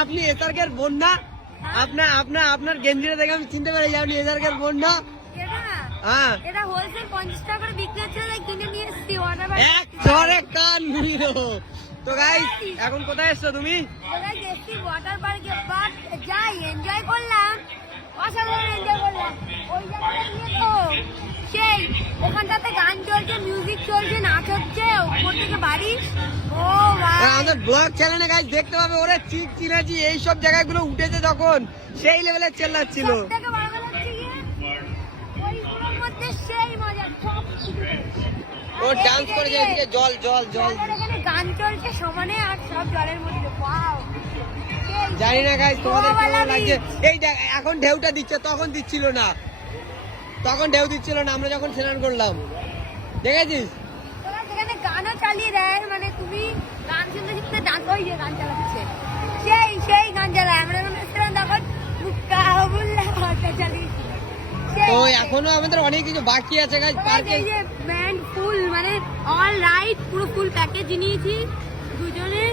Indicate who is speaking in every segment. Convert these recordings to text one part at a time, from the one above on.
Speaker 1: আপনি এসারকের বোন না? আপনার আপনার আপনার গেঞ্জিটা দেখে আমি চিনতে পারি আপনি এসারকের বোন না? হ্যাঁ।
Speaker 2: এটা হোলসেল পঞ্চাশ টাকা করে বিক্রি হচ্ছে তাই কিনে নিয়ে এসছি অর্ডার
Speaker 1: এক ঝড়ে কান নিল। তো গাইস এখন কোথায় এসছো তুমি?
Speaker 2: ওরা এসছি ওয়াটার পার্কে বাট যাই এনজয় করলাম। অসাধারণ এনজয় করলাম। ওই
Speaker 1: আমাদের ব্লগ চ্যানেলে গাইস দেখতে পাবে ওরা চিক চিনাচি এই সব জায়গাগুলো উঠেছে যখন। সেই লেভেলে চেল্লাচ্ছিল। ও ডান্স করে যায় জল জল জল।
Speaker 2: গান চলছে সমানে আর সব জলের মধ্যে ওয়াও
Speaker 1: জানি না গাইস তোমাদের কেমন লাগছে? এই এখন ঢেউটা দিচ্ছে তখন দিচ্ছিল না। তখন ঢেউ দিচ্ছিল না আমরা যখন স্নান করলাম। দেখেছিস?
Speaker 2: সেখানে গানও চালিয়ে দেয় মানে তুমি গান শুনতে শুনতে ডান্স ওই যে গান চালাচ্ছে। সেই সেই গান চালায়। আমরা যখন এসেছিলাম তখন
Speaker 1: তো এখনও আমাদের অনেক কিছু বাকি আছে পার্কে
Speaker 2: ব্যান্ড ফুল মানে অল রাইট পুরো ফুল প্যাকেজ নিয়েছি দুজনে।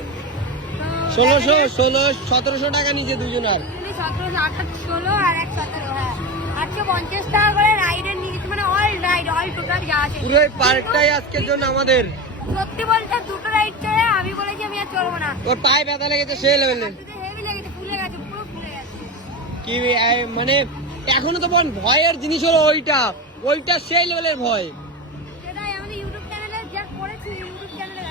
Speaker 1: ষোলোশো ষোলো সতেরোশো টাকা নিচে দুজনার।
Speaker 2: দুজনে সতেরোশো আঠাশ ষোলো আর এক সতেরো হ্যাঁ। আটশো পঞ্চাশ টাকা করে নিয়েছি মানে অল রাইড অল টোটাল যা আছে।
Speaker 1: পুরো এই পার্কটাই আজকের জন্য আমাদের।
Speaker 2: সত্যি বলতে দুটো রাইড চলে আমি বলেছি আমি আর চলবো না।
Speaker 1: ওর পায়ে ব্যথা লেগেছে সেই লেভেলে
Speaker 2: হেভি লেগেছে ফুলে গেছে পুরো ফুলে গেছে।
Speaker 1: কি মানে এখনও তো বোন ভয়ের জিনিস হলো ওইটা। ওইটা সেই লেভেলের ভয়।
Speaker 2: সেটাই আমাদের ইউটিউব চ্যানেলে যা করেছি ইউটিউব চ্যানেলে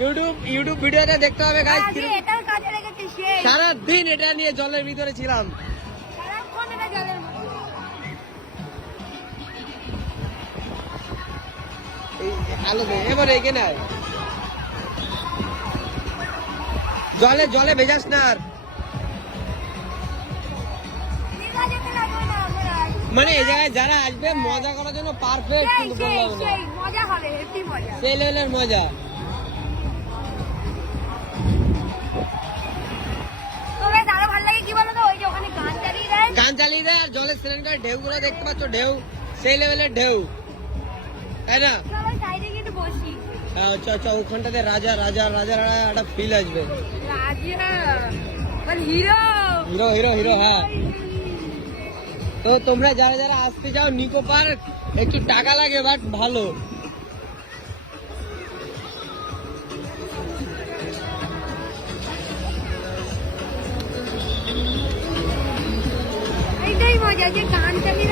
Speaker 1: ইউটিউব ইউটিউব ভিডিওতে দেখতে হবে গাইস
Speaker 2: আজকে এটার কাজে লেগেছে সেই
Speaker 1: সারা দিন এটা নিয়ে জলের ভিতরে ছিলাম।
Speaker 2: সারাক্ষণ এটা জলের
Speaker 1: এবার এখানে জলে জলে ভেজাস না আর। মানে এই জায়গায় যারা আসবে মজা করার জন্য পারফেক্ট কিন্তু বললাম না।
Speaker 2: মজা হবে হেভি মজা।
Speaker 1: সেই লেভেলের মজা।
Speaker 2: গান চালিয়ে দেয়
Speaker 1: আর জলের স্নান করে ঢেউগুলো দেখতে পাচ্ছ ঢেউ। সেই লেভেলের ঢেউ। তাই না?
Speaker 2: সবাই সাইডে গিয়ে একটু বসি
Speaker 1: হ্যাঁ, আচ্ছা আচ্ছা ওখানটাতে রাজা রাজা রাজার একটা ফিল আসবে
Speaker 2: রাজা বল হিরো
Speaker 1: হিরো হিরো হিরো হ্যাঁ তো তোমরা যারা যারা আসতে চাও নিকো পার্ক একটু টাকা লাগে বাট ভালো
Speaker 2: এইটাই মজা যে গান চালিয়ে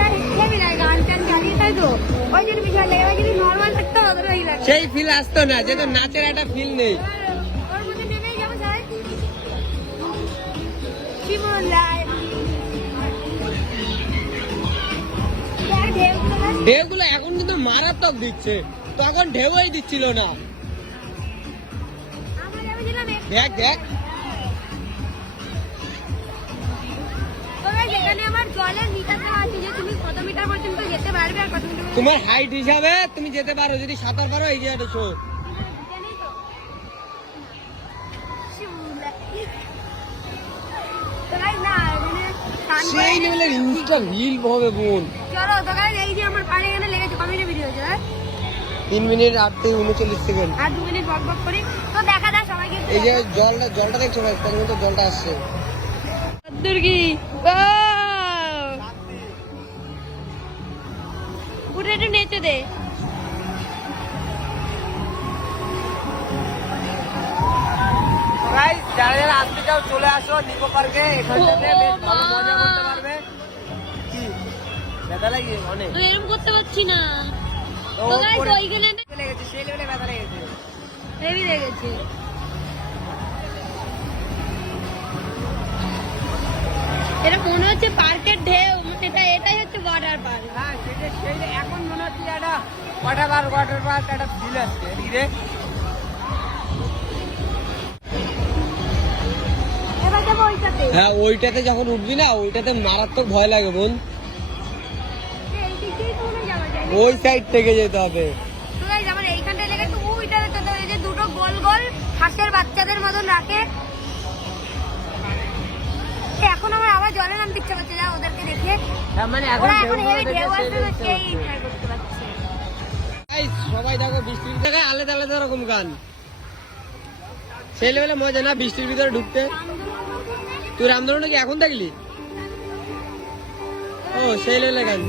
Speaker 2: তো? ওই জন্য বিশাল লাগে ওই যদি নর্মাল থাকতো অতটা লাগে।
Speaker 1: সেই ফিল আসতো না যেহেতু নাচের একটা ফিল নেই।
Speaker 2: ওর মধ্যে নেমেই যাব স্যার কি বললাই
Speaker 1: ঢেউগুলো? এখন কিন্তু মারাত্মক দিচ্ছে তখন ঢেউই দিচ্ছিল না। দেখ দেখ।
Speaker 2: তবে যেখানে আমার জলের মিটারটা
Speaker 1: তোমার হাইট হিসাবে তুমি যেতে পারো যদি সাঁতার পারো এই জায়গাটা শো
Speaker 2: জানি তো শিমলা। তো guys, না, এখানে স্নান করে-
Speaker 1: সেই লেভেলের ইনস্টা রিল হবে বোন।
Speaker 2: চলো তো guys, এই যে আমার এখানে লেগেছে ভিডিও হ্যাঁ?
Speaker 1: তিন মিনিট আট থেকে উনচল্লিশ সেকেন্ড
Speaker 2: আর দু মিনিট বক বক করি। তো দেখা যায় সবাইকে
Speaker 1: এই যে জলটা জলটা দেখছ ভাই? তার মধ্যে জলটা আসছে?
Speaker 2: দুর্গি উঠে একটু নেচে দে।
Speaker 1: যারা যারা আসতে চাও চলে আসো নিকো পার্কে। এখানটাতে বেশ ভালো মজা করতে পারবে। কি? ব্যথা লাগে অনেক।
Speaker 2: এরকম করতে পারছি না।
Speaker 1: তো
Speaker 2: তো গাইস ওইখানে
Speaker 1: লেগেছে সেই লেভেলে ব্যথা লেগেছে।
Speaker 2: হেভি লেগেছে। এটা মনে হচ্ছে পার্কের ঢেউ। এটা এটাই হচ্ছে ওয়াটার পার্ক
Speaker 1: হ্যাঁ সেটা এখন মনে হচ্ছে একটা ওয়াটার পার্ক ওয়াটার পার্ক একটা ফিল আসছে এদিকে।
Speaker 2: এবার যাব ওইটাতে।
Speaker 1: হ্যাঁ ওইটাতে যখন উঠবি না ওইটাতে মারাত্মক ভয় লাগে বোন।
Speaker 2: মনে
Speaker 1: ওই সাইড থেকে যেতে হবে।
Speaker 2: এই দুটো গোল গোল হাঁসের বাচ্চাদের মতন রাখে। এখন আমার জলে নামতে ইচ্ছা করছে না ওদেরকে দেখে
Speaker 1: মানে
Speaker 2: এখন হেভি ঢেউ আসছে না সেই এনজয় করতে পারছে।
Speaker 1: সবাই দেখো বৃষ্টির জায়গায় আলাদা আলাদা রকম গান। সেই লেভেলে মজা না বৃষ্টির ভিতরে ঢুকতে? তুই রামধরণ নাকি এখন দেখলি? ও সেই লেভেলে গান।